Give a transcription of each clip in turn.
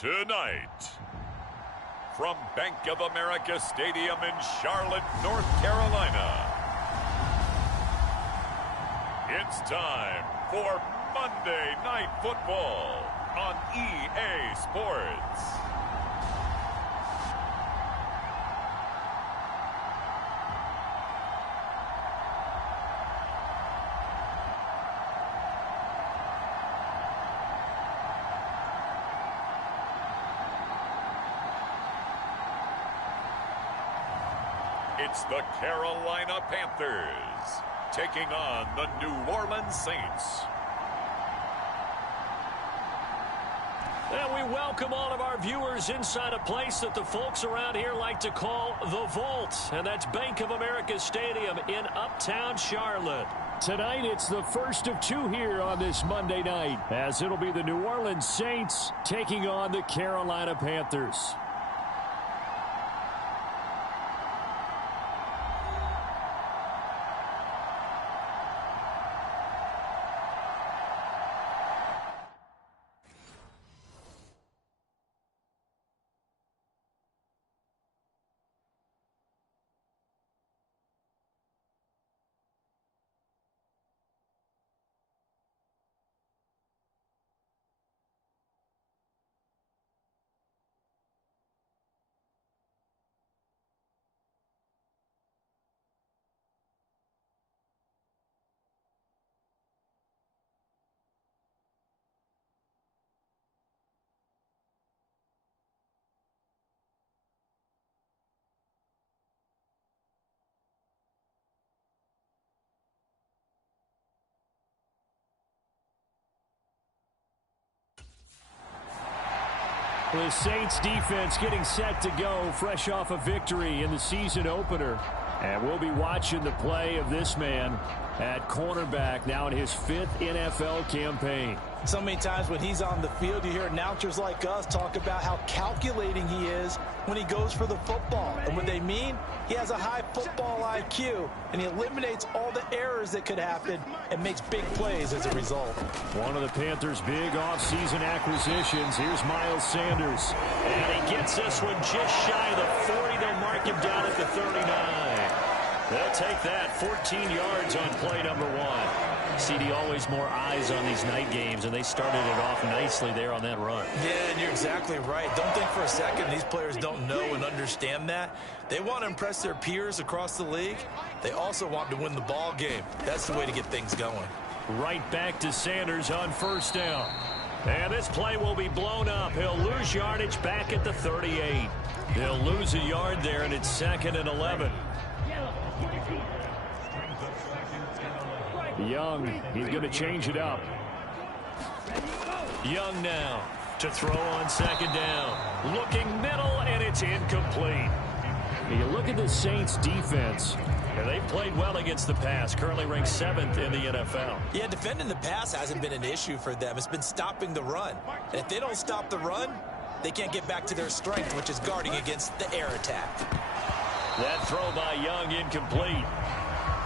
Tonight, from Bank of America Stadium in Charlotte, North Carolina, it's time for Monday Night Football on EA Sports. it's the Carolina Panthers taking on the New Orleans Saints. And we welcome all of our viewers inside a place that the folks around here like to call the Vault. And that's Bank of America Stadium in Uptown Charlotte. Tonight, it's the first of two here on this Monday night, as it'll be the New Orleans Saints taking on the Carolina Panthers. The Saints defense getting set to go fresh off a victory in the season opener. And we'll be watching the play of this man at cornerback now in his 5th NFL campaign. So many times when he's on the field, you hear announcers like us talk about how calculating he is when he goes for the football. And what they mean, he has a high football IQ, and he eliminates all the errors that could happen and makes big plays as a result. One of the Panthers' big offseason acquisitions. Here's Miles Sanders. And he gets this one just shy of the 40. They'll mark him down at the 39. They'll take that 14 yards on play number 1. CD, always more eyes on these night games, and they started it off nicely there on that run. Yeah, and you're exactly right. Don't think for a second these players don't know and understand that. They want to impress their peers across the league. They also want to win the ball game. That's the way to get things going. Right back to Sanders on first down. And this play will be blown up. He'll lose yardage back at the 38. He'll lose a yard there, and it's 2nd and 11. Young, he's going to change it up. Young now to throw on 2nd down. Looking middle, and it's incomplete. You look at the Saints defense, and they've played well against the pass, currently ranked 7th in the NFL. Yeah, defending the pass hasn't been an issue for them. It's been stopping the run. And if they don't stop the run, they can't get back to their strength, which is guarding against the air attack. That throw by Young incomplete.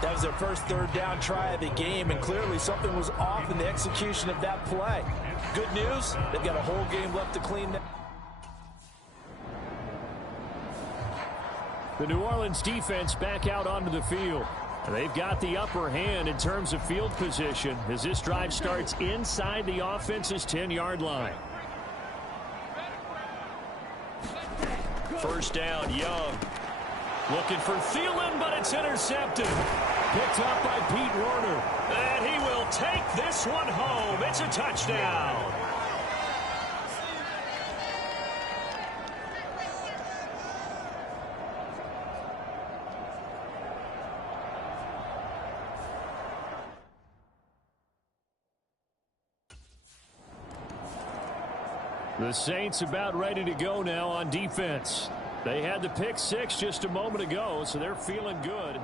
That was their first 3rd down try of the game, and clearly something was off in the execution of that play. Good news, they've got a whole game left to clean that. The New Orleans defense back out onto the field. They've got the upper hand in terms of field position as this drive starts inside the offense's 10-yard line. First down, Young. Looking for Thielen, but it's intercepted. Picked up by Pete Werner. And he will take this one home. It's a touchdown. The Saints about ready to go now on defense. They had the pick 6 just a moment ago, so they're feeling good.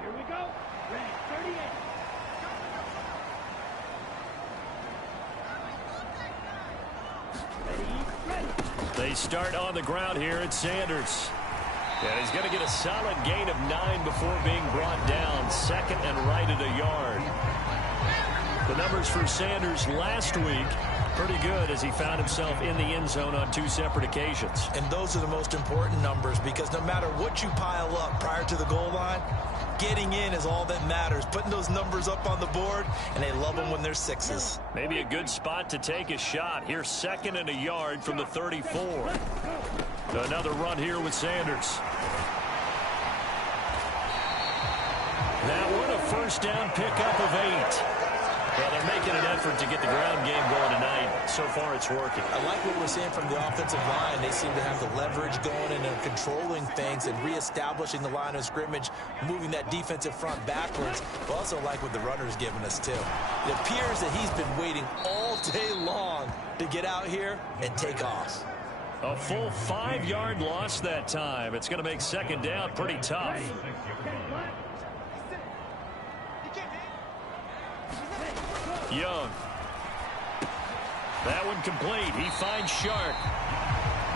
Here we go. Ready, 38. Ready. They start on the ground here at Sanders. And he's going to get a solid gain of 9 before being brought down. 2nd and right at a yard. The numbers for Sanders last week, pretty good as he found himself in the end zone on 2 separate occasions. And those are the most important numbers because no matter what you pile up prior to the goal line, getting in is all that matters. Putting those numbers up on the board, and they love them when they're 6s. Maybe a good spot to take a shot. Here's 2nd and a yard from the 34. Another run here with Sanders. That one a first down pickup of 8. Well, they're making an effort to get the ground game going tonight. So far, it's working. I like what we're seeing from the offensive line. They seem to have the leverage going, and they're controlling things and reestablishing the line of scrimmage, moving that defensive front backwards. But also like what the runner's giving us, too. It appears that he's been waiting all day long to get out here and take off. A full 5-yard loss that time. It's going to make second down pretty tough. Young. That one complete. He finds Shark.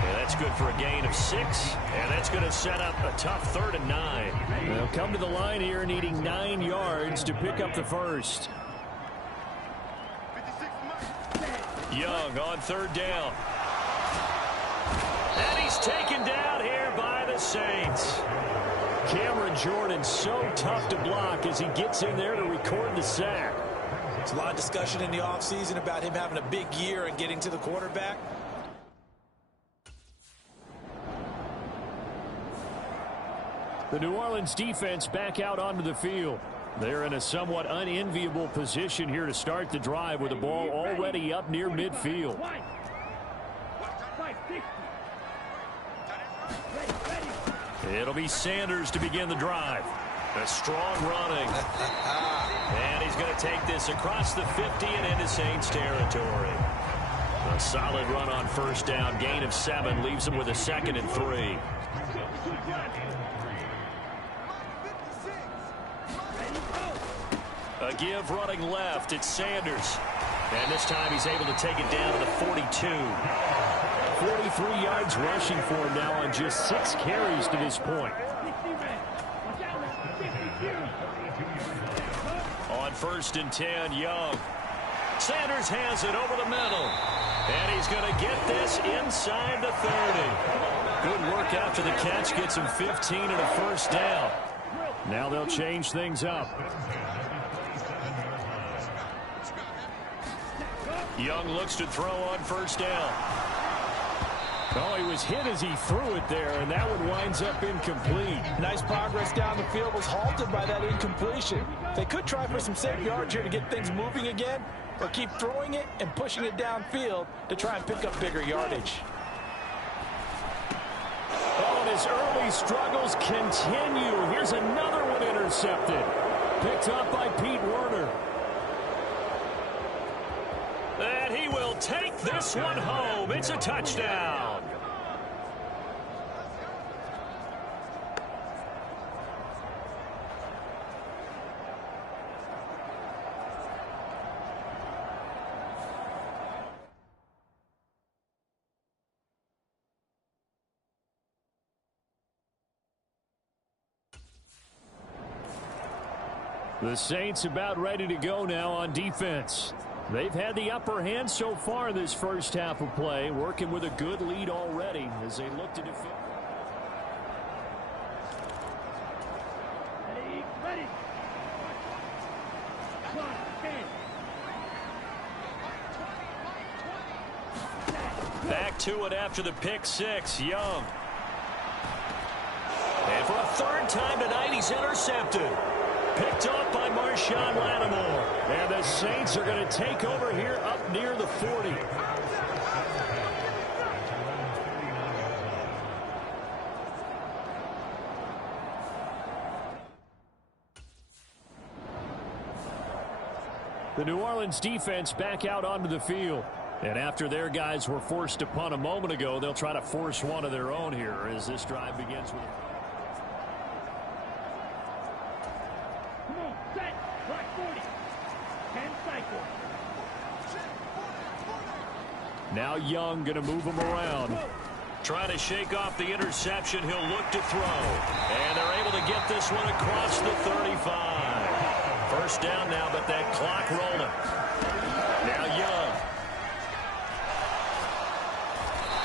And that's good for a gain of 6. And that's going to set up a tough 3rd and 9. They'll come to the line here needing 9 yards to pick up the first. Young on 3rd down. And he's taken down here by the Saints. Cameron Jordan so tough to block as he gets in there to record the sack. There's a lot of discussion in the offseason about him having a big year and getting to the quarterback. The New Orleans defense back out onto the field. They're in a somewhat unenviable position here to start the drive with the ball already up near midfield. It'll be Sanders to begin the drive. A strong running. And he's going to take this across the 50 and into Saints territory. A solid run on 1st down. Gain of 7 leaves him with a 2nd and 3. A give running left. It's Sanders. And this time he's able to take it down to the 42. 43 yards rushing for him now on just 6 carries to this point. On 1st and 10, Young. Sanders has it over the middle. And he's going to get this inside the 30. Good work after the catch. Gets him 15 and a 1st down. Now they'll change things up. Young looks to throw on 1st down. Oh, he was hit as he threw it there, and that one winds up incomplete. Nice progress down the field, was halted by that incompletion. They could try for some safe yards here to get things moving again, or keep throwing it and pushing it downfield to try and pick up bigger yardage. Oh, and his early struggles continue. Here's another one intercepted. Picked up by Pete Werner. And he will take this one home. It's a touchdown. The Saints about ready to go now on defense. They've had the upper hand so far this first half of play, working with a good lead already as they look to defend. Ready. Back to it after the pick 6, Young. And for a 3rd time tonight, he's intercepted. Picked off by Marshawn Lattimore. And the Saints are going to take over here up near the 40. The New Orleans defense back out onto the field. And after their guys were forced to punt a moment ago, they'll try to force one of their own here as this drive begins with a... Now Young going to move him around. Trying to shake off the interception. He'll look to throw. And they're able to get this one across the 35. 1st down now, but that clock rolling. Now Young.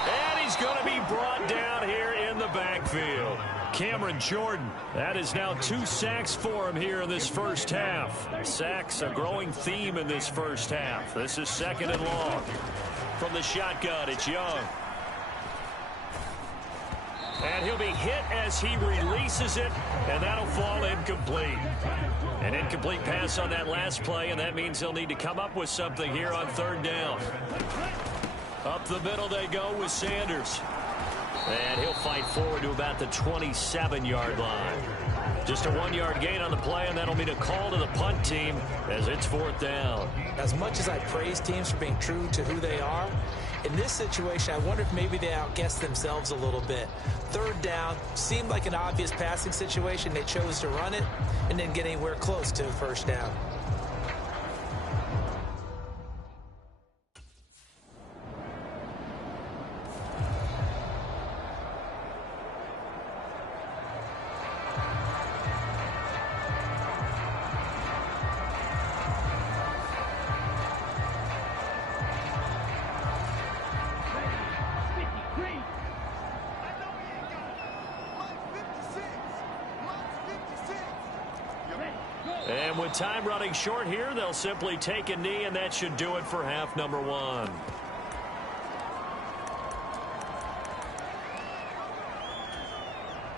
And he's going to be brought down here in the backfield. Cameron Jordan. That is now 2 sacks for him here in this first half. Sacks a growing theme in this first half. This is 2nd and long. From the shotgun, it's Young. And And he'll be hit as he releases it, and that'll fall incomplete. An incomplete pass on that last play, and that means he'll need to come up with something here on third down. Up the middle they go with Sanders. And he'll fight forward to about the 27-yard line. Just a 1-yard gain on the play, and that'll mean a call to the punt team as it's fourth down. As much as I praise teams for being true to who they are, in this situation, I wonder if maybe they outguessed themselves a little bit. Third down seemed like an obvious passing situation. They chose to run it and didn't get anywhere close to first down. And with time running short here, they'll simply take a knee, and that should do it for half number one.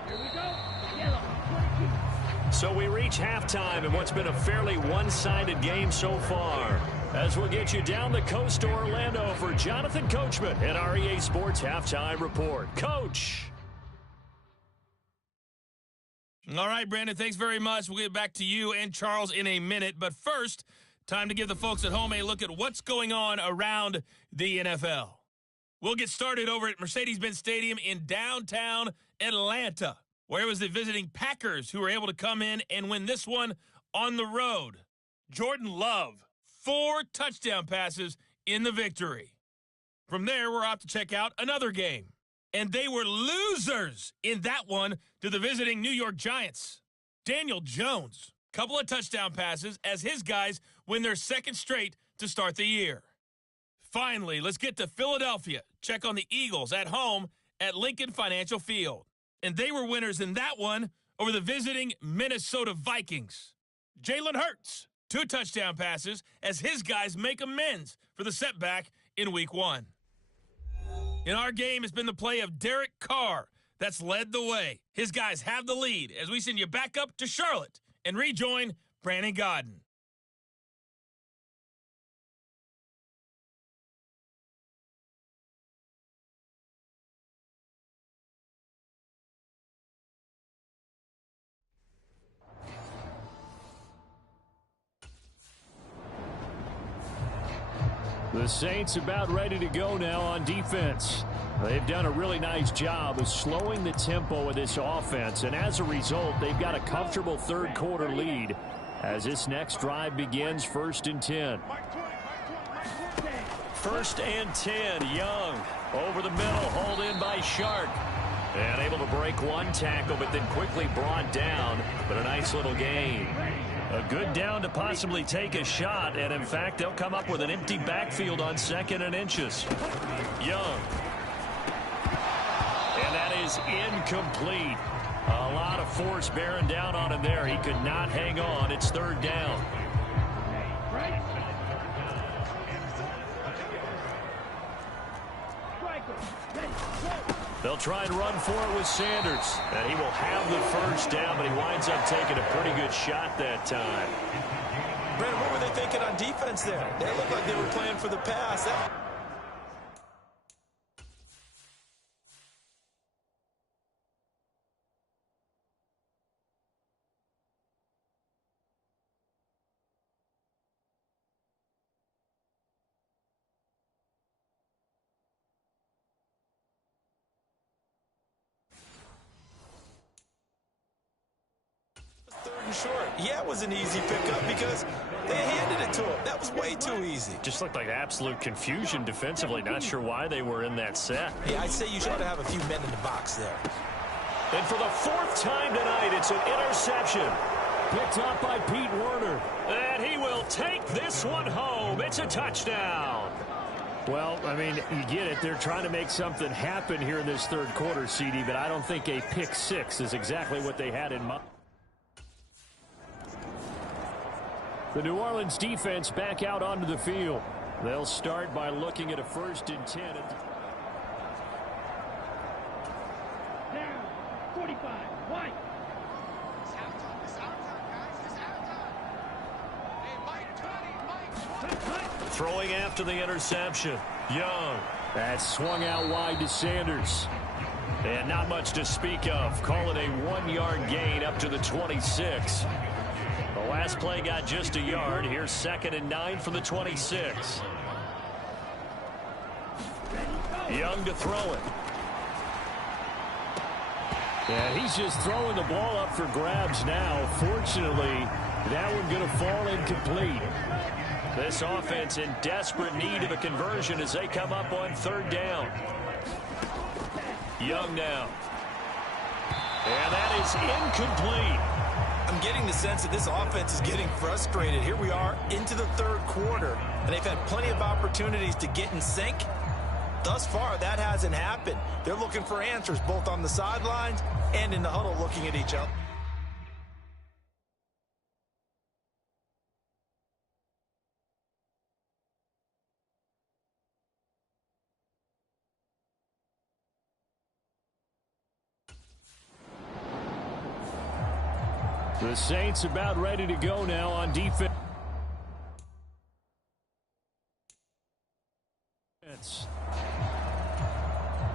Here we go. Yellow. 22. So we reach halftime in what's been a fairly one-sided game so far. As we'll get you down the coast to Orlando for Jonathan Coachman at our EA Sports Halftime Report. Coach. All right, Brandon, thanks very much. We'll get back to you and Charles in a minute. But first, time to give the folks at home a look at what's going on around the NFL. We'll get started over at Mercedes-Benz Stadium in downtown Atlanta, where it was the visiting Packers who were able to come in and win this one on the road. Jordan Love, 4 touchdown passes in the victory. From there, we're off to check out another game. And they were losers in that one to the visiting New York Giants. Daniel Jones, couple of touchdown passes as his guys win their second straight to start the year. Finally, let's get to Philadelphia. Check on the Eagles at home at Lincoln Financial Field. And they were winners in that one over the visiting Minnesota Vikings. Jalen Hurts, 2 touchdown passes as his guys make amends for the setback in Week 1. In our game, it's been the play of Derek Carr that's led the way. His guys have the lead as we send you back up to Charlotte and rejoin Brandon Gaudin. The Saints about ready to go now on defense. They've done a really nice job of slowing the tempo of this offense, and as a result, they've got a comfortable third quarter lead as this next drive begins. 1st and 10. 1st and 10. Young over the middle, hauled in by Shark. And able to break one tackle, but then quickly brought down. But a nice little gain. A good down to possibly take a shot, and in fact, they'll come up with an empty backfield on 2nd and inches. Young. And that is incomplete. A lot of force bearing down on him there. He could not hang on. It's 3rd down. They'll try and run for it with Sanders. And he will have the 1st down, but he winds up taking a pretty good shot that time. Brandon, what were they thinking on defense there? They looked like they were playing for the pass. Short. Yeah, it was an easy pickup because they handed it to him. That was way too easy. Just looked like absolute confusion defensively. Not sure why they were in that set. Yeah, I'd say you should have a few men in the box there. And for the 4th time tonight, it's an interception. Picked up by Pete Werner. And he will take this one home. It's a touchdown. Well, I mean, you get it. They're trying to make something happen here in this third quarter, CD, but I don't think a pick 6 is exactly what they had in mind. The New Orleans defense back out onto the field. They'll start by looking at a 1st and 10. White. Throwing after the interception. Young. That's swung out wide to Sanders. And not much to speak of. Call it a 1-yard gain up to the 26. The last play got just a yard. Here's 2nd and 9 from the 26. Young to throw it. And he's just throwing the ball up for grabs now. Fortunately, that one going to fall incomplete. This offense in desperate need of a conversion as they come up on 3rd down. Young now. And that is incomplete. I'm getting the sense that this offense is getting frustrated. Here we are into the 3rd quarter, and they've had plenty of opportunities to get in sync. Thus far, that hasn't happened. They're looking for answers both on the sidelines and in the huddle looking at each other. The Saints about ready to go now on defense.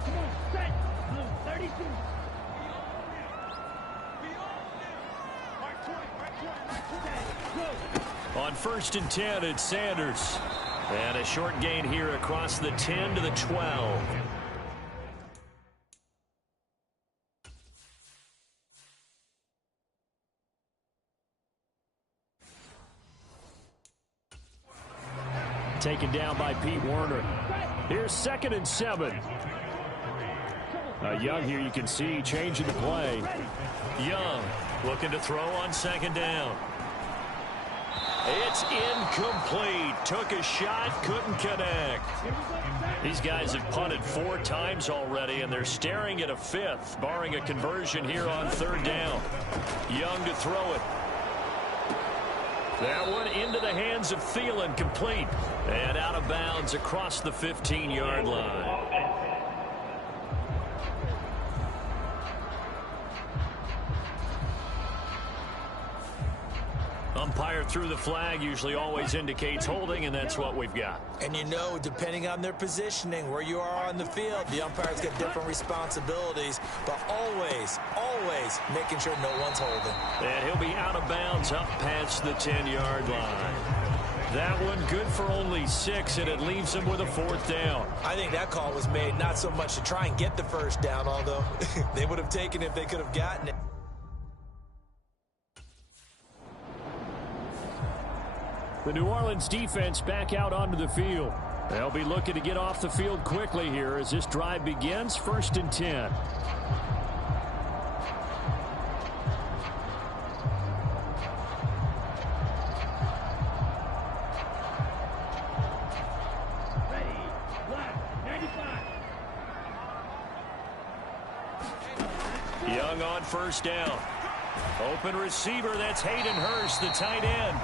Come on, set. 32. On 1st and 10, it's Sanders. And a short gain here across the 10 to the 12. Taken down by Pete Werner. Here's 2nd and 7. Young here, you can see changing the play. Young looking to throw on 2nd down. It's incomplete. Took a shot, couldn't connect. These guys have punted 4 times already, and they're staring at a 5th, barring a conversion here on 3rd down. Young to throw it. That one into the hands of Thielen, complete. And out of bounds across the 15-yard line. Umpire threw the flag, usually always indicates holding, and that's what we've got. And you know, depending on their positioning, where you are on the field, the umpires get different responsibilities, but always making sure no one's holding. And he'll be out of bounds up past the 10-yard line. That one good for only 6, and it leaves him with a 4th down. I think that call was made not so much to try and get the 1st down, although they would have taken it if they could have gotten it. The New Orleans defense back out onto the field. They'll be looking to get off the field quickly here as this drive begins. 1st and 10. Ready. Black. 95. Young on 1st down. Open receiver, that's Hayden Hurst, the tight end.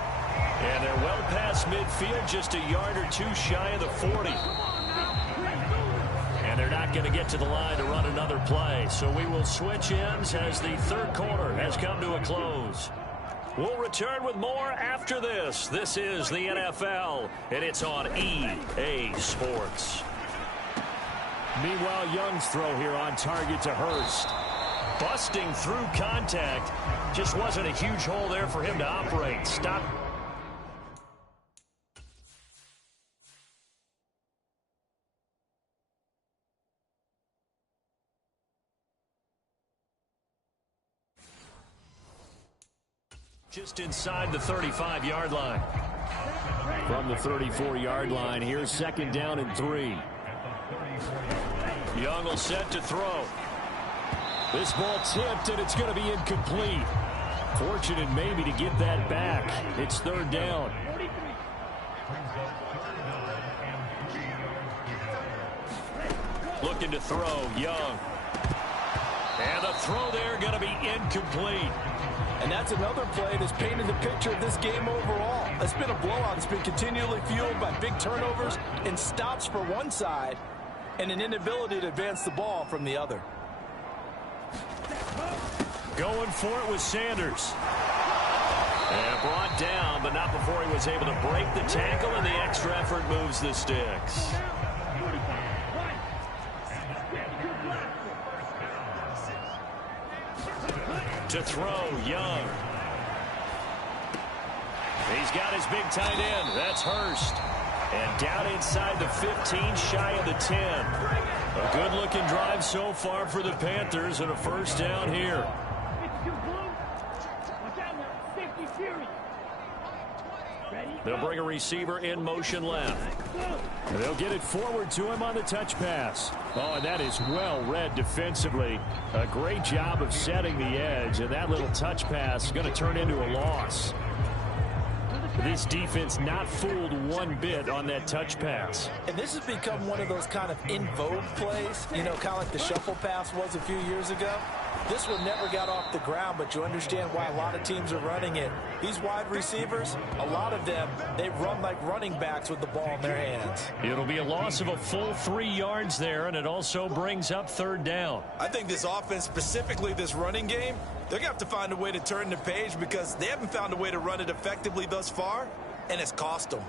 And they're well past midfield, just a yard or 2 shy of the 40. And they're not going to get to the line to run another play. So we will switch ends as the 3rd quarter has come to a close. We'll return with more after this. This is the NFL, and it's on EA Sports. Meanwhile, Young's throw here on target to Hurst. Busting through contact. Just wasn't a huge hole there for him to operate. Stop. Just inside the 35-yard line. From the 34-yard line, here's 2nd down and 3. Young will set to throw. This ball tipped, and it's going to be incomplete. Fortunate maybe to get that back. It's 3rd down. Looking to throw, Young. And the throw there going to be incomplete. And that's another play that's painted the picture of this game overall. It's been a blowout. It's been continually fueled by big turnovers and stops for one side and an inability to advance the ball from the other. Going for it with Sanders. And brought down, but not before he was able to break the tackle, and the extra effort moves the sticks. To throw, Young. He's got his big tight end. That's Hurst. And down inside the 15, shy of the 10. A good-looking drive so far for the Panthers, and a first down here. They'll bring a receiver in motion left. And they'll get it forward to him on the touch pass. Oh, and that is well read defensively. A great job of setting the edge, and that little touch pass is going to turn into a loss. This defense not fooled one bit on that touch pass. And this has become one of those kind of in vogue plays, you know, kind of like the shuffle pass was a few years ago. This one never got off the ground, but you understand why a lot of teams are running it. These wide receivers, a lot of them, they run like running backs with the ball in their hands. It'll be a loss of a full 3 yards there, and it also brings up third down. I think this offense, specifically this running game, they're going to have to find a way to turn the page because they haven't found a way to run it effectively thus far, and it's cost them.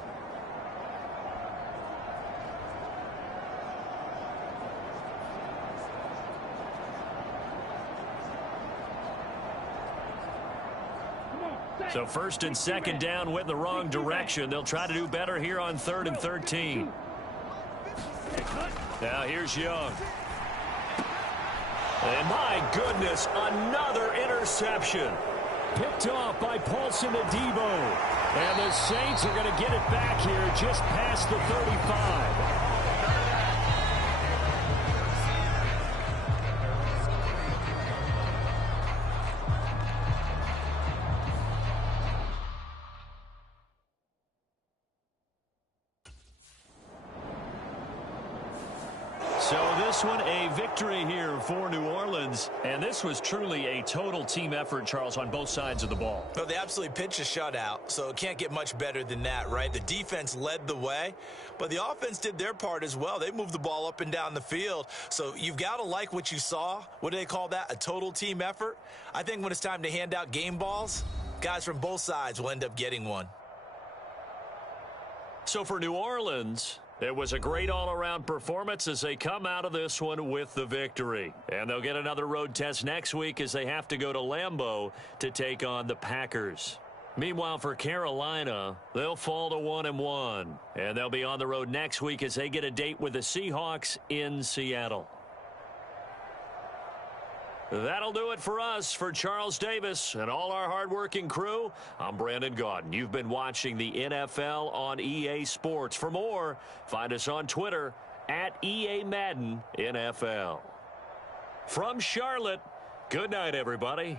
So first and second down went the wrong direction. They'll try to do better here on 3rd and 13. Now here's Young. And my goodness, another interception. Picked off by Paulson Adebo. And the Saints are going to get it back here just past the 35. This one a victory here for New Orleans, and this was truly a total team effort, Charles, on both sides of the ball. Well, they absolutely pitched a shutout, so it can't get much better than that, right? The defense led the way, but the offense did their part as well. They moved the ball up and down the field, so you've got to like what you saw. What do they call that? A total team effort? I think when it's time to hand out game balls, guys from both sides will end up getting one. So for New Orleans, it was a great all-around performance as they come out of this one with the victory. And they'll get another road test next week as they have to go to Lambeau to take on the Packers. Meanwhile, for Carolina, they'll fall to 1-1. And they'll be on the road next week as they get a date with the Seahawks in Seattle. That'll do it for us. For Charles Davis and all our hardworking crew, I'm Brandon Gaudin. You've been watching the NFL on EA Sports. For more, find us on Twitter at EA Madden NFL. From Charlotte, good night, everybody.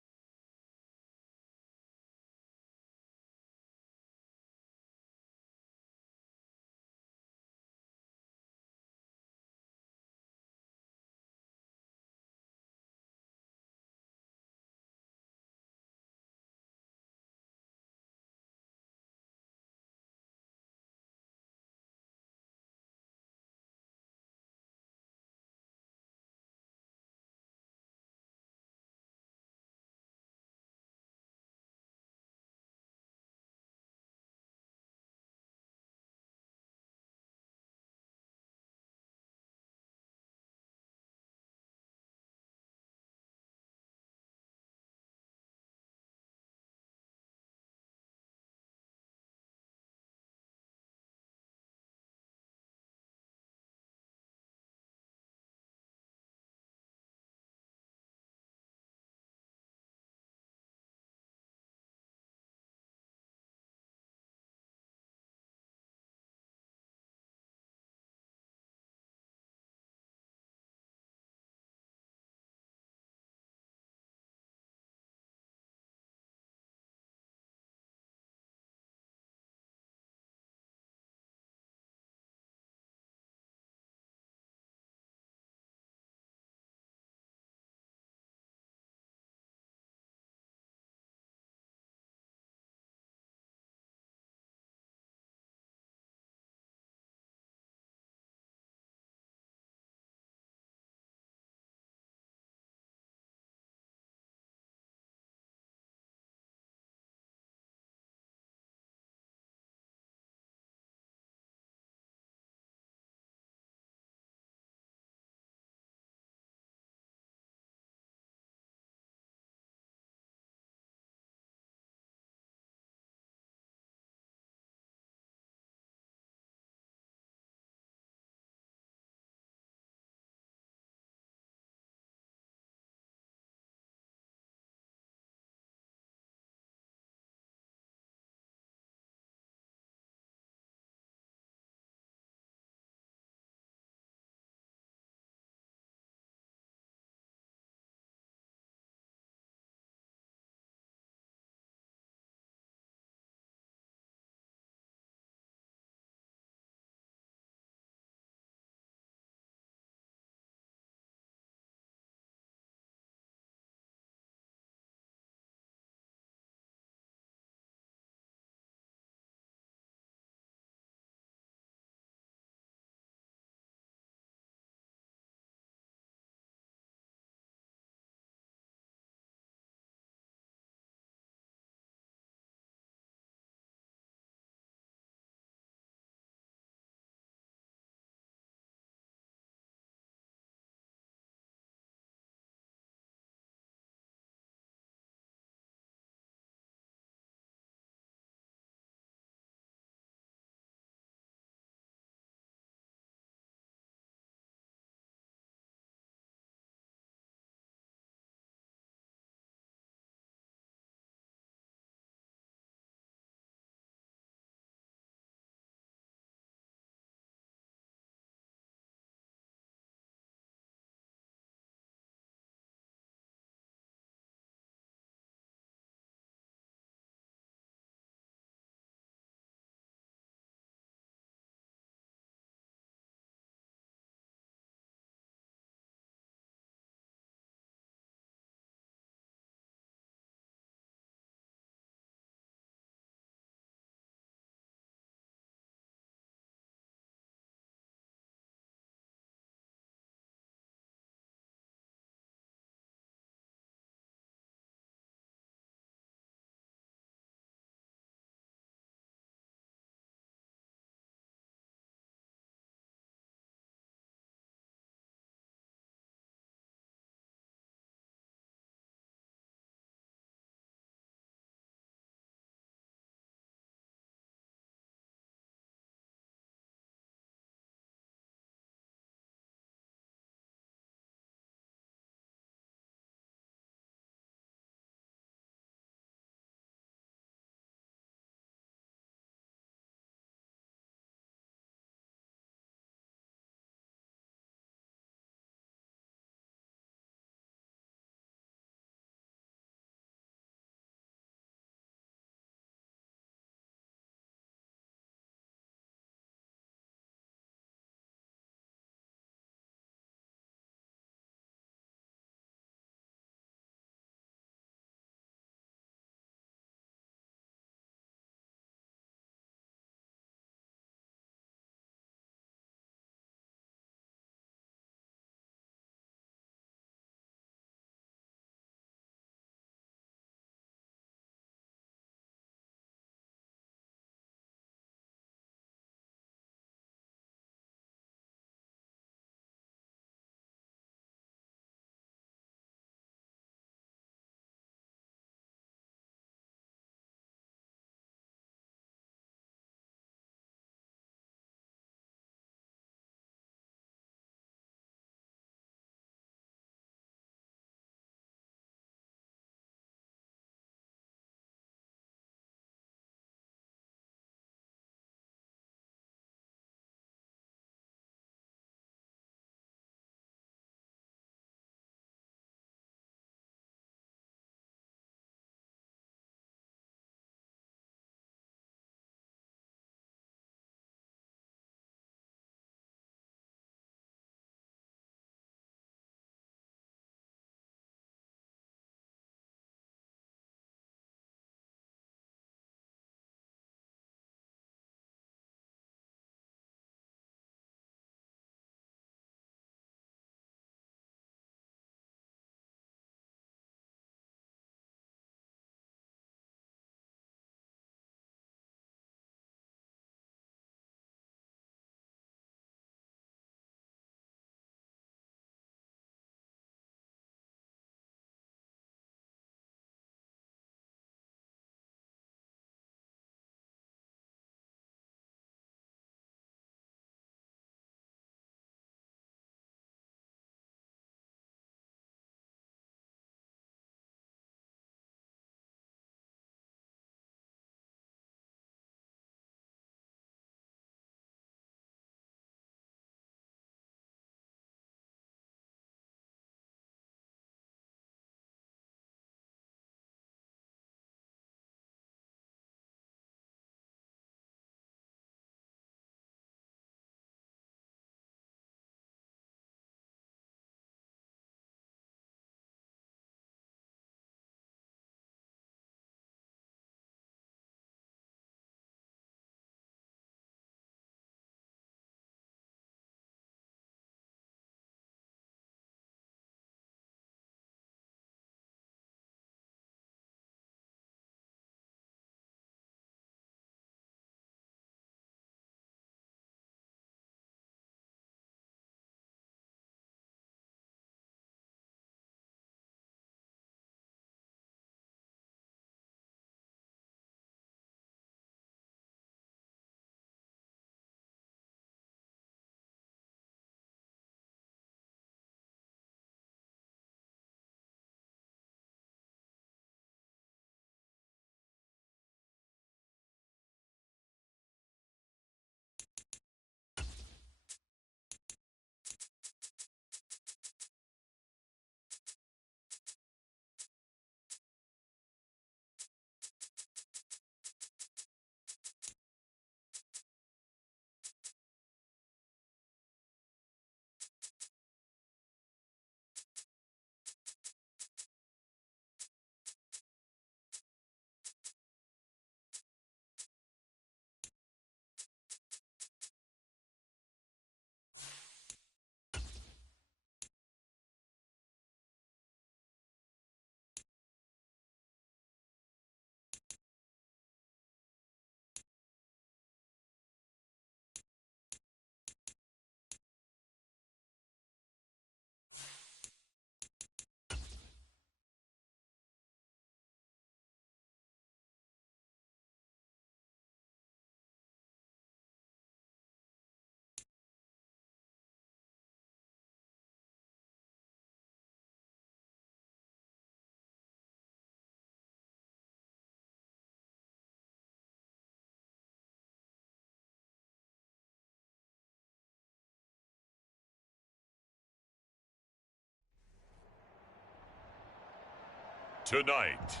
Tonight,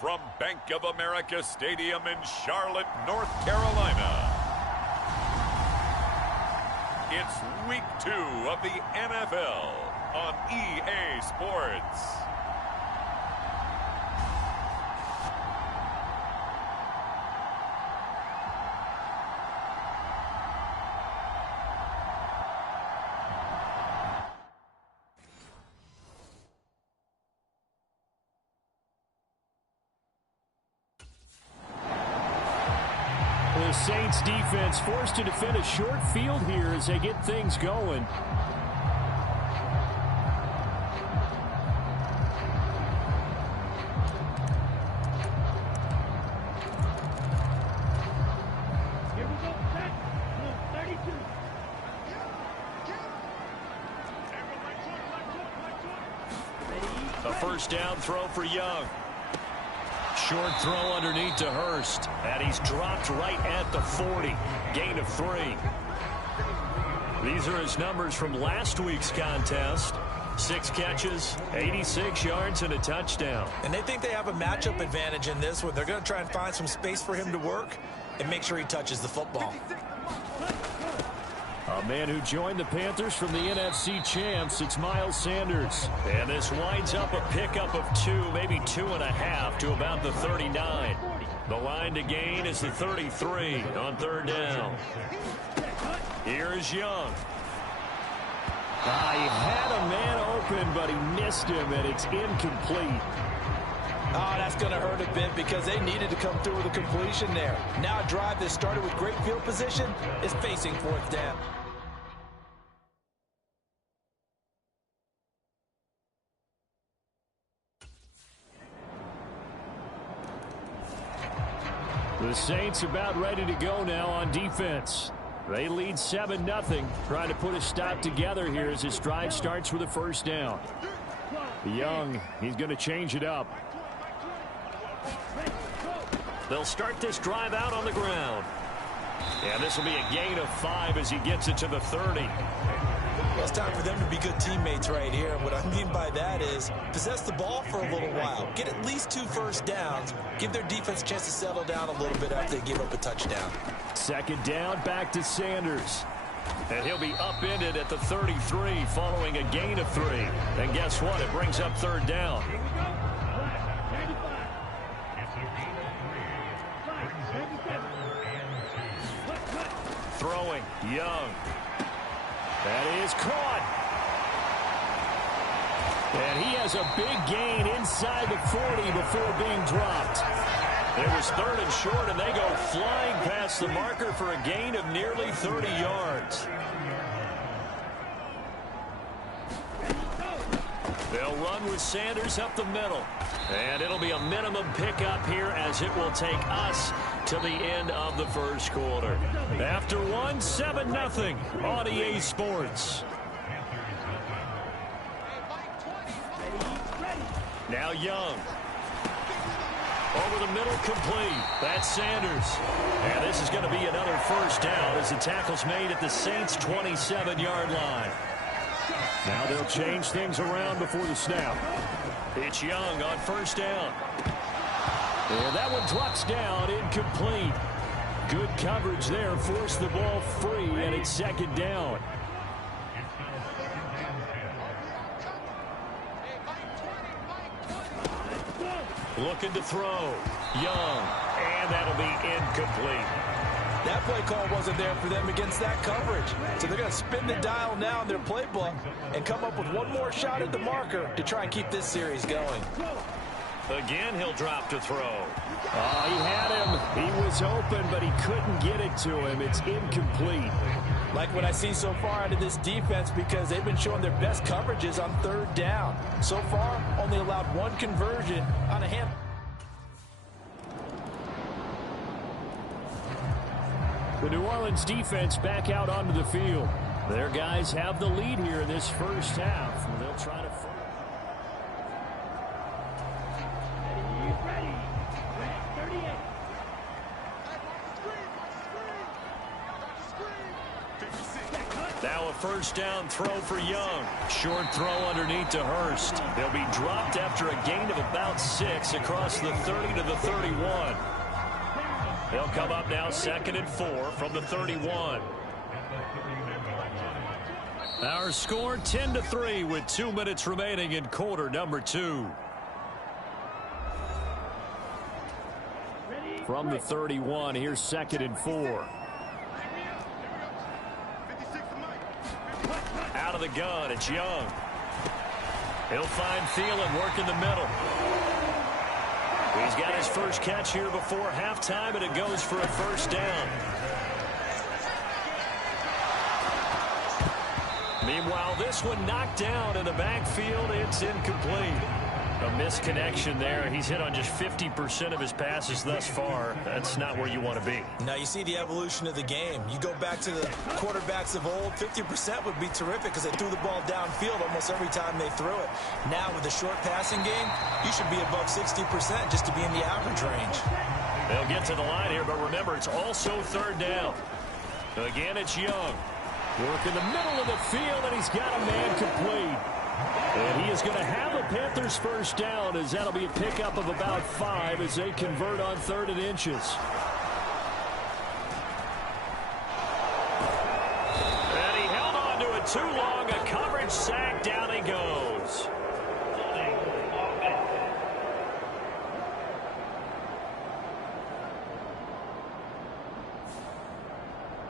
from Bank of America Stadium in Charlotte, North Carolina, it's Week 2 of the NFL on EA Sports. The Saints defense forced to defend a short field here as they get things going. Here we go. Set. Blue 32. A first down throw for Young. Short throw underneath to Hurst. And he's dropped right at the 40. Gain of 3. These are his numbers from last week's contest. 6 catches, 86 yards, and a touchdown. And they think they have a matchup advantage in this one. They're going to try and find some space for him to work and make sure he touches the football. A man who joined the Panthers from the NFC champs, it's Miles Sanders. And this winds up a pickup of 2, maybe 2.5 to about the 39. The line to gain is the 33 on third down. Here is Young. He had a man open, but he missed him, and it's incomplete. Oh, that's going to hurt a bit because they needed to come through with a completion there. Now a drive that started with great field position is facing fourth down. The Saints about ready to go now on defense. They lead 7-0, trying to put a stop together here as this drive starts with a first down. Young, he's going to change it up. They'll start this drive out on the ground. And this will be a gain of 5 as he gets it to the 30. Well, it's time for them to be good teammates right here. And what I mean by that is possess the ball for a little while. Get at least 2 first downs. Give their defense a chance to settle down a little bit after they give up a touchdown. Second down, back to Sanders. And he'll be upended at the 33 following a gain of 3. And guess what? It brings up third down. Here we go. Flash. 95. 97. Throwing, Young. That is caught. And he has a big gain inside the 40 before being dropped. It was third and short, and they go flying past the marker for a gain of nearly 30 yards. They'll run with Sanders up the middle. And it'll be a minimum pickup here as it will take us to the end of the first quarter. After 7-0 on EA Sports. Now Young. Over the middle, complete. That's Sanders. And this is going to be another first down as the tackle's made at the Saints' 27-yard line. Now they'll change things around before the snap. It's Young on first down. And that one drops down, incomplete. Good coverage there, forced the ball free, and it's second down. Looking to throw. Young. And that'll be incomplete. That play call wasn't there for them against that coverage. So they're going to spin the dial now in their playbook and come up with one more shot at the marker to try and keep this series going. Again, he'll drop to throw. He had him. He was open, but he couldn't get it to him. It's incomplete. Like what I see so far out of this defense because they've been showing their best coverages on third down. So far, only allowed 1 conversion on a hand. The New Orleans defense back out onto the field. Their guys have the lead here in this first half. And they'll try to... Ready. Red 38. Now a first down throw for Young. Short throw underneath to Hurst. They'll be dropped after a gain of about 6 across the 30 to the 31. They'll come up now 2nd and 4 from the 31. Our score 10-3 with 2 minutes remaining in quarter number 2. From the 31, here's 2nd and 4. Out of the gun, it's Young. He'll find Thielen working the middle. He's got his first catch here before halftime, and it goes for a first down. Meanwhile, this one knocked down in the backfield. It's incomplete. A misconnection there. He's hit on just 50% of his passes thus far. That's not where you want to be. Now you see the evolution of the game. You go back to the quarterbacks of old, 50% would be terrific because they threw the ball downfield almost every time they threw it. Now with the short passing game, you should be above 60% just to be in the average range. They'll get to the line here, but remember, it's also 3rd down. Again, it's Young. Work in the middle of the field, and he's got a man complete. And he is going to have the Panthers first down, as that'll be a pickup of about 5 as they convert on 3rd and inches. And he held on to it too long. A coverage sack. Down he goes.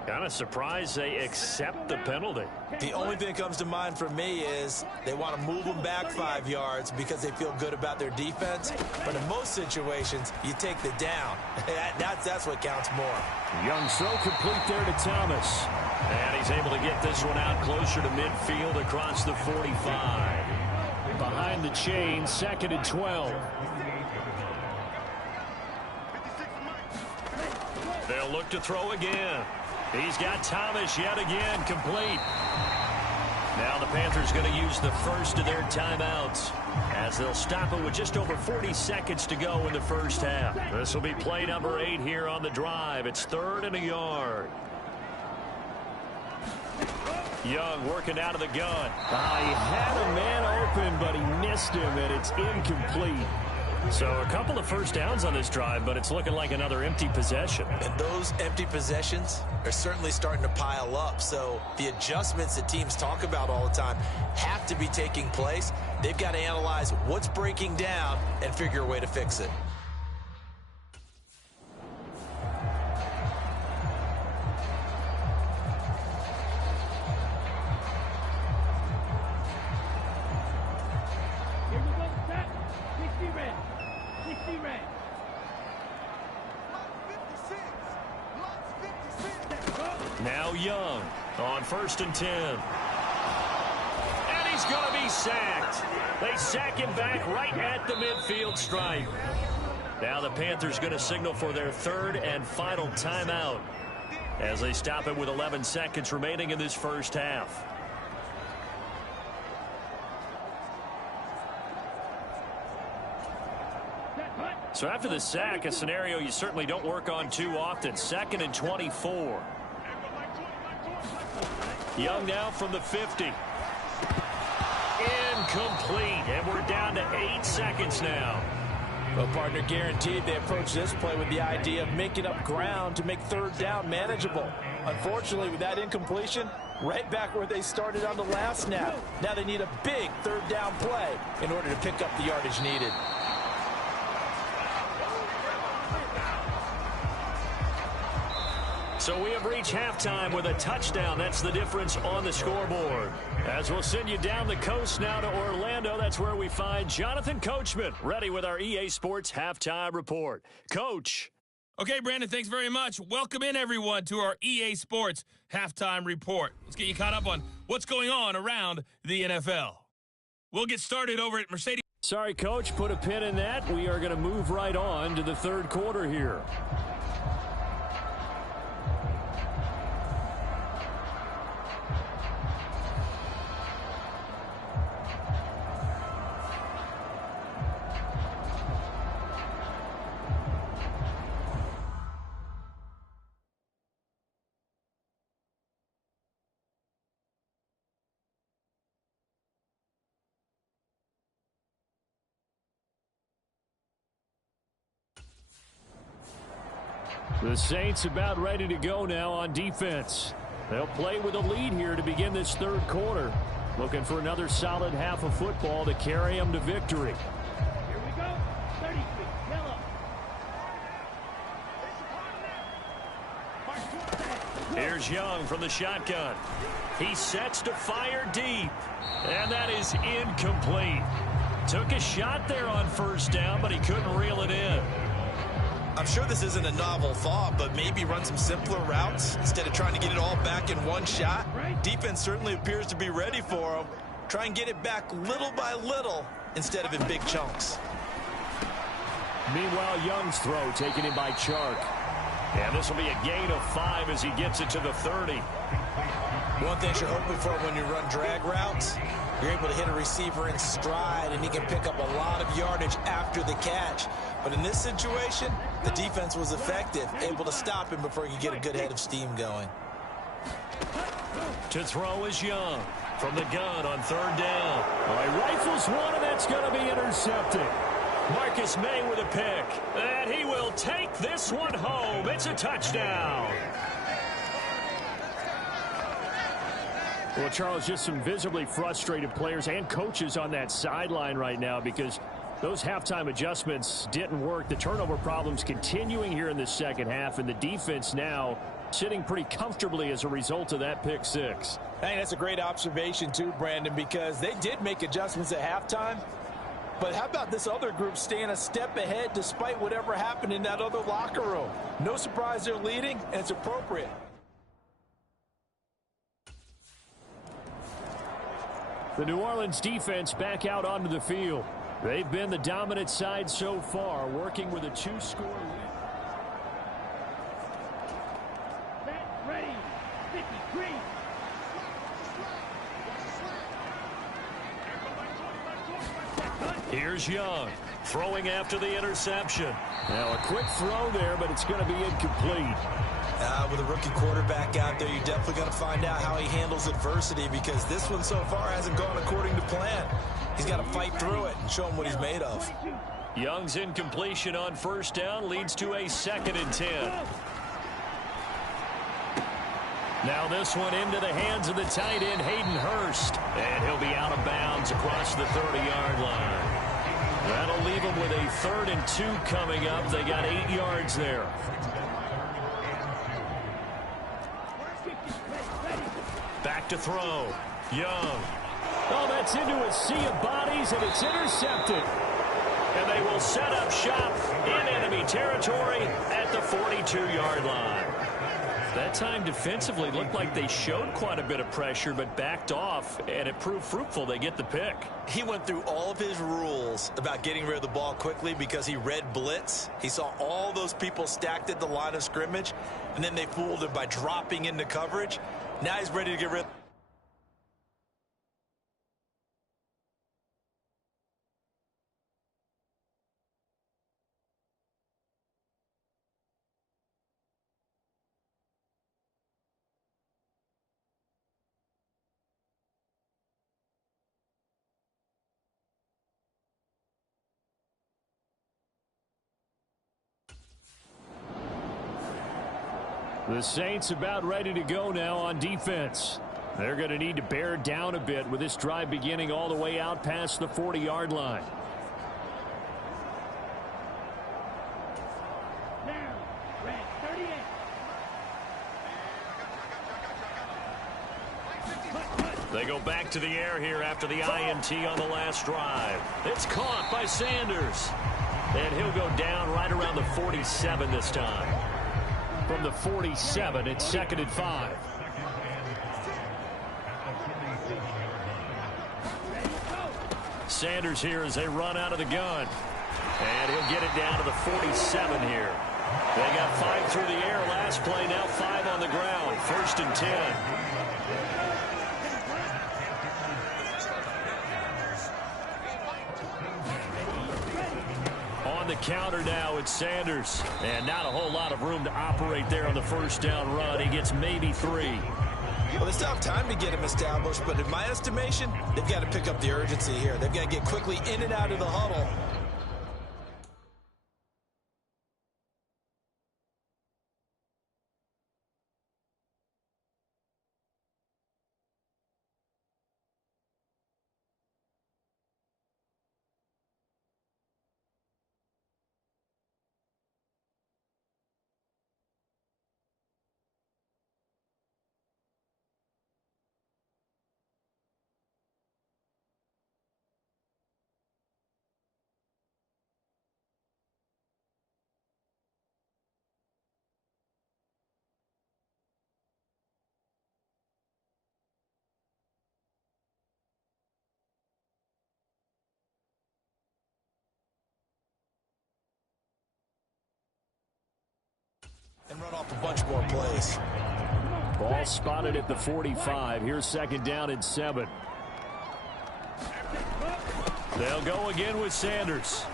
Kind of surprised they accept the penalty. The only thing that comes to mind for me is they want to move them back 5 yards because they feel good about their defense. But in most situations, you take the down. That's what counts more. Young so complete there to Thomas. And he's able to get this one out closer to midfield across the 45. Behind the chain, 2nd and 12. They'll look to throw again. He's got Thomas yet again complete. Now the Panthers going to use the first of their timeouts as they'll stop it with just over 40 seconds to go in the first half. This will be play number 8 here on the drive. It's 3rd and a yard. Young working out of the gun. He had a man open, but he missed him, and it's incomplete. So a couple of first downs on this drive, but it's looking like another empty possession. And those empty possessions are certainly starting to pile up. So the adjustments that teams talk about all the time have to be taking place. They've got to analyze what's breaking down and figure a way to fix it. Here we go, set. 60 red. 60 red. Now Young on 1st and 10. And he's going to be sacked. They sack him back right at the midfield stripe. Now the Panthers going to signal for their 3rd and final timeout as they stop it with 11 seconds remaining in this first half. So after the sack, a scenario you certainly don't work on too often. 2nd and 24. Young now from the 50. Incomplete. And we're down to 8 seconds now. Well, partner, guaranteed they approach this play with the idea of making up ground to make 3rd down manageable. Unfortunately, with that incompletion, right back where they started on the last snap. Now they need a big 3rd down play in order to pick up the yardage needed. So we have reached halftime with a touchdown. That's the difference on the scoreboard. As we'll send you down the coast now to Orlando, that's where we find Jonathan Coachman, ready with our EA Sports Halftime Report. Coach. Okay, Brandon, thanks very much. Welcome in, everyone, to our EA Sports Halftime Report. Let's get you caught up on what's going on around the NFL. We'll get started over at Mercedes. Sorry, Coach, put a pin in that. We are going to move right on to the 3rd quarter here. The Saints about ready to go now on defense. They'll play with a lead here to begin this third quarter. Looking for another solid half of football to carry them to victory. Here we go. 33, yellow. Here's Young from the shotgun. He sets to fire deep. And that is incomplete. Took a shot there on first down, but he couldn't reel it in. I'm sure this isn't a novel thought, but maybe run some simpler routes instead of trying to get it all back in one shot. Defense certainly appears to be ready for him. Try and get it back little by little instead of in big chunks. Meanwhile, Young's throw taken in by Chark. And this will be a gain of 5 as he gets it to the 30. One thing you're hoping for when you run drag routes, you're able to hit a receiver in stride, and he can pick up a lot of yardage after the catch. But in this situation, the defense was effective, able to stop him before he could get a good head of steam going. To throw is Young from the gun on third down. All right, rifles one, and that's going to be intercepted. Marcus May with a pick, and he will take this one home. It's a touchdown. Well, Charles, just some visibly frustrated players and coaches on that sideline right now because those halftime adjustments didn't work. The turnover problems continuing here in the second half, and the defense now sitting pretty comfortably as a result of that pick six. I think that's a great observation too, Brandon, because they did make adjustments at halftime. But how about this other group staying a step ahead despite whatever happened in that other locker room? No surprise they're leading, and it's appropriate. The New Orleans defense back out onto the field. They've been the dominant side so far, working with a 2-score lead. Set, ready, 53. Here's Young throwing after the interception. Now a quick throw there, but it's going to be incomplete. With a rookie quarterback out there, you're definitely going to find out how he handles adversity because this one so far hasn't gone according to plan. He's got to fight through it and show him what he's made of. Young's incompletion on first down leads to a 2nd and 10. Now this one into the hands of the tight end, Hayden Hurst. And he'll be out of bounds across the 30-yard line. That'll leave them with a 3rd and 2 coming up. They got 8 yards there. Back to throw. Young. Oh, that's into a sea of bodies, and it's intercepted. And they will set up shop in enemy territory at the 42-yard line. That time defensively looked like they showed quite a bit of pressure but backed off, and it proved fruitful. They get the pick. He went through all of his rules about getting rid of the ball quickly because he read blitz. He saw all those people stacked at the line of scrimmage, and then they fooled him by dropping into coverage. Now he's ready to get rid of The Saints about ready to go now on defense. They're going to need to bear down a bit with this drive beginning all the way out past the 40-yard line. Now, red 38. They go back to the air here after the INT on the last drive. It's caught by Sanders. And he'll go down right around the 47 this time. From the 47, it's 2nd and 5. Sanders here as they run out of the gun. And he'll get it down to the 47 here. They got 5 through the air last play, now 5 on the ground. 1st and 10. The counter now, it's Sanders. And not a whole lot of room to operate there on the first down run. He gets maybe 3. Well, they still have time to get him established, but in my estimation, they've got to pick up the urgency here. They've got to get quickly in and out of the huddle. more plays. Ball spotted at the 45. Here's 2nd down and 7. They'll go again with Sanders.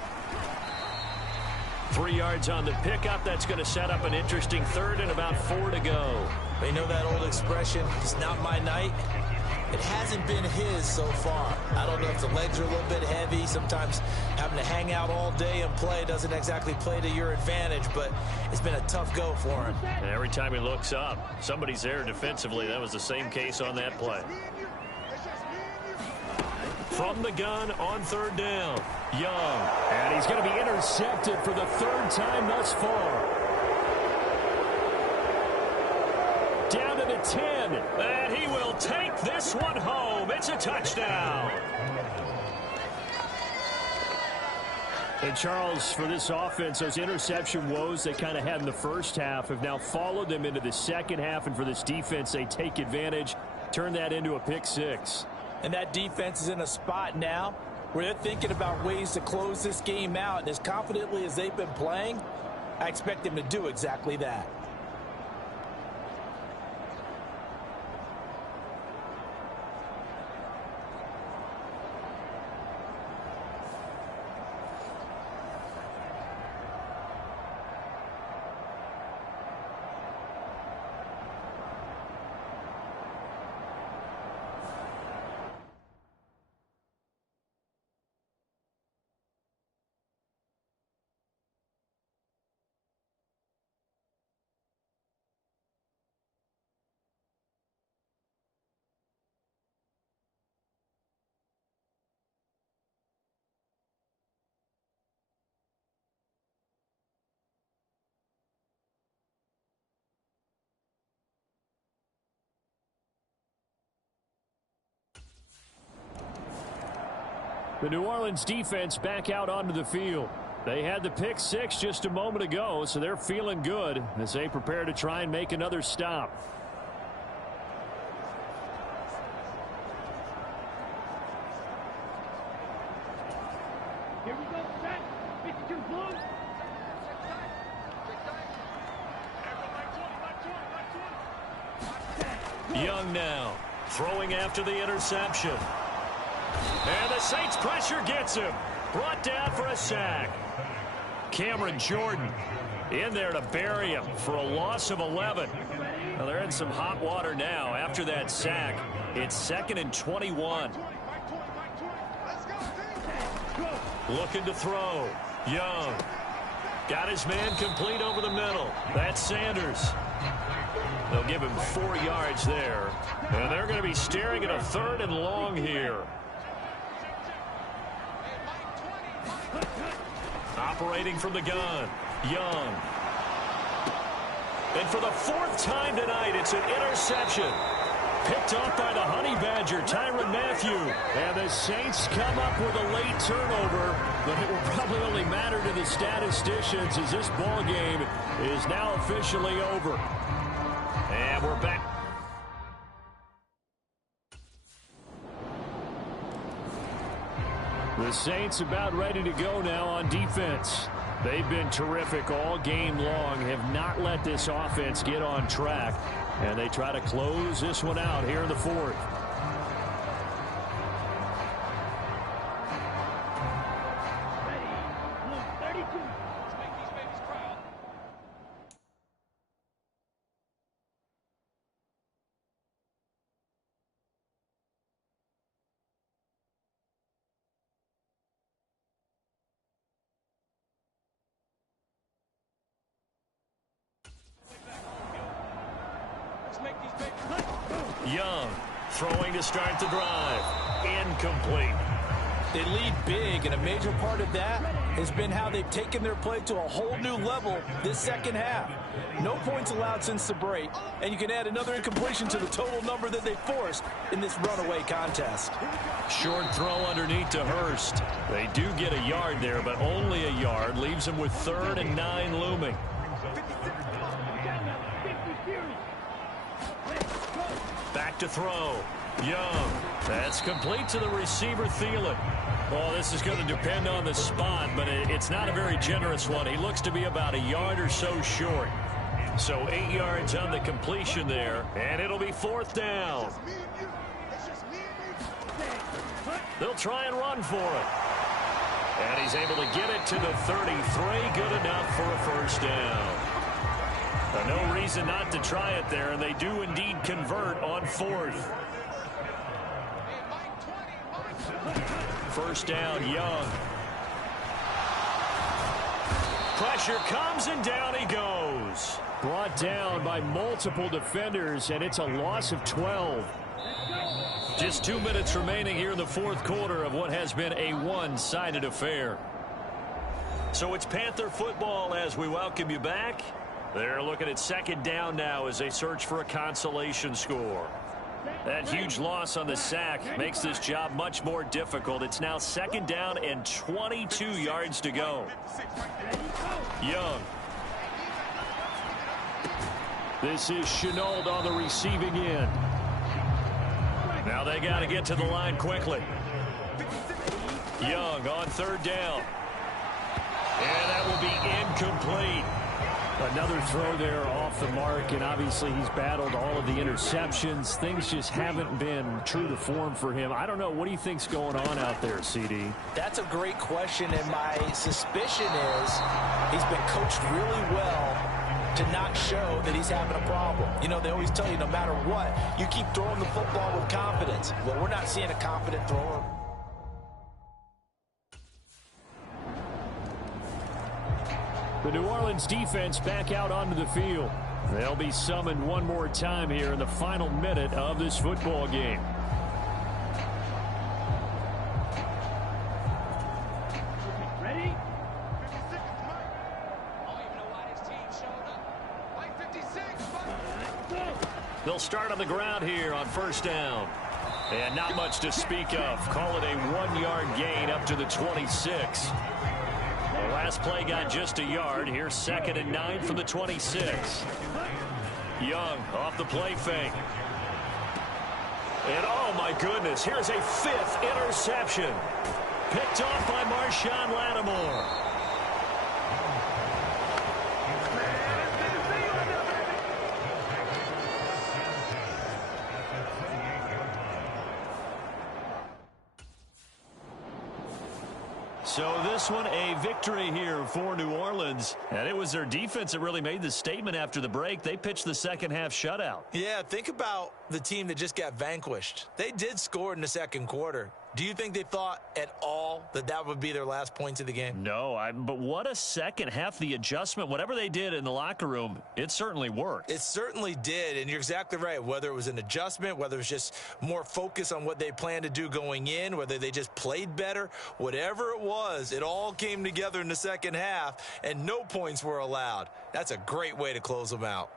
3 yards on the pickup. That's going to set up an interesting 3rd and about 4 to go. They know that old expression, it's not my night. It hasn't been his so far. I don't know if the legs are a little bit heavy. Sometimes having to hang out all day and play doesn't exactly play to your advantage, but it's been a tough go for him. And every time he looks up, somebody's there defensively. That was the same case on that play. From the gun on 3rd down, Young. And he's going to be intercepted for the 3rd time thus far. Down to the 10. And he will take this one home. It's a touchdown. And Charles, for this offense, those interception woes they kind of had in the first half have now followed them into the second half. And for this defense, they take advantage, turn that into a pick 6. And that defense is in a spot now where they're thinking about ways to close this game out. And as confidently as they've been playing, I expect them to do exactly that. The New Orleans defense back out onto the field. They had the pick 6 just a moment ago, so they're feeling good as they prepare to try and make another stop. Here we go, set. 52 blue. Young now throwing after the interception. And the Saints pressure gets him. Brought down for a sack. Cameron Jordan in there to bury him for a loss of 11. Now they're in some hot water now after that sack. It's 2nd and 21. Looking to throw. Young. Got his man complete over the middle. That's Sanders. They'll give him 4 yards there. And they're going to be staring at a 3rd and long here. Operating from the gun, Young. And for the 4th time tonight, it's an interception. Picked off by the Honey Badger, Tyrann Mathieu. And the Saints come up with a late turnover, but it will probably only matter to the statisticians as this ball game is now officially over. And we're back. The Saints about ready to go now on defense. They've been terrific all game long, have not let this offense get on track, and they try to close this one out here in the 4th. Ready, blue 32. Young throwing to start the drive. Incomplete. They lead big, and a major part of that has been how they've taken their play to a whole new level this second half. No points allowed since the break, and you can add another incompletion to the total number that they forced in this runaway contest. Short throw underneath to Hurst. They do get a yard there, but only a yard. Leaves them with 3rd and 9 looming. Back to throw. Young. That's complete to the receiver, Thielen. Oh, this is going to depend on the spot, but it's not a very generous one. He looks to be about a yard or so short. So 8 yards on the completion there, and it'll be 4th down. They'll try and run for it. And he's able to get it to the 33. Good enough for a 1st down. No reason not to try it there, and they do indeed convert on 4th. 1st down, Young. Pressure comes, and down he goes. Brought down by multiple defenders, and it's a loss of 12. Just 2 minutes remaining here in the 4th quarter of what has been a one-sided affair. So it's Panther football as we welcome you back. They're looking at 2nd down now as they search for a consolation score. That huge loss on the sack makes this job much more difficult. It's now 2nd down and 22 yards to go. Young. This is Shenault on the receiving end. Now they got to get to the line quickly. Young on 3rd down. And that will be incomplete. Another throw there off the mark, and obviously he's battled all of the interceptions. Things just haven't been true to form for him. I don't know. What do you think's going on out there, CD? That's a great question, and my suspicion is he's been coached really well to not show that he's having a problem. You know, they always tell you no matter what, you keep throwing the football with confidence. Well, we're not seeing a confident thrower. The New Orleans defense back out onto the field. They'll be summoned one more time here in the final minute of this football game. Ready? They'll start on the ground here on 1st down. And not much to speak of. Call it a 1-yard gain up to the 26. The last play got just a yard. Here's 2nd and 9 from the 26. Young off the play fake. And oh my goodness, here's a 5th interception. Picked off by Marshawn Lattimore. So this one a victory here for New Orleans. And it was their defense that really made the statement after the break. They pitched the 2nd half shutout. Yeah, think about the team that just got vanquished. They did score in the 2nd quarter. Do you think they thought at all that that would be their last points of the game? No, but what a 2nd half. The adjustment, whatever they did in the locker room, it certainly worked. It certainly did, and you're exactly right. Whether it was an adjustment, whether it was just more focus on what they planned to do going in, whether they just played better, whatever it was, it all came together in the 2nd half, and no points were allowed. That's a great way to close them out.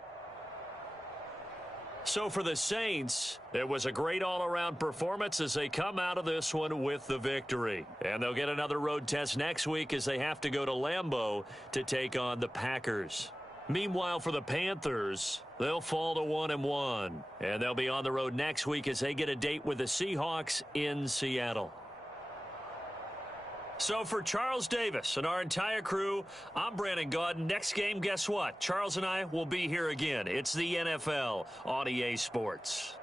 So for the Saints, it was a great all-around performance as they come out of this one with the victory. And they'll get another road test next week as they have to go to Lambeau to take on the Packers. Meanwhile, for the Panthers, they'll fall to 1-1. And they'll be on the road next week as they get a date with the Seahawks in Seattle. So for Charles Davis and our entire crew, I'm Brandon Gaudin. Next game, guess what? Charles and I will be here again. It's the NFL on EA Sports.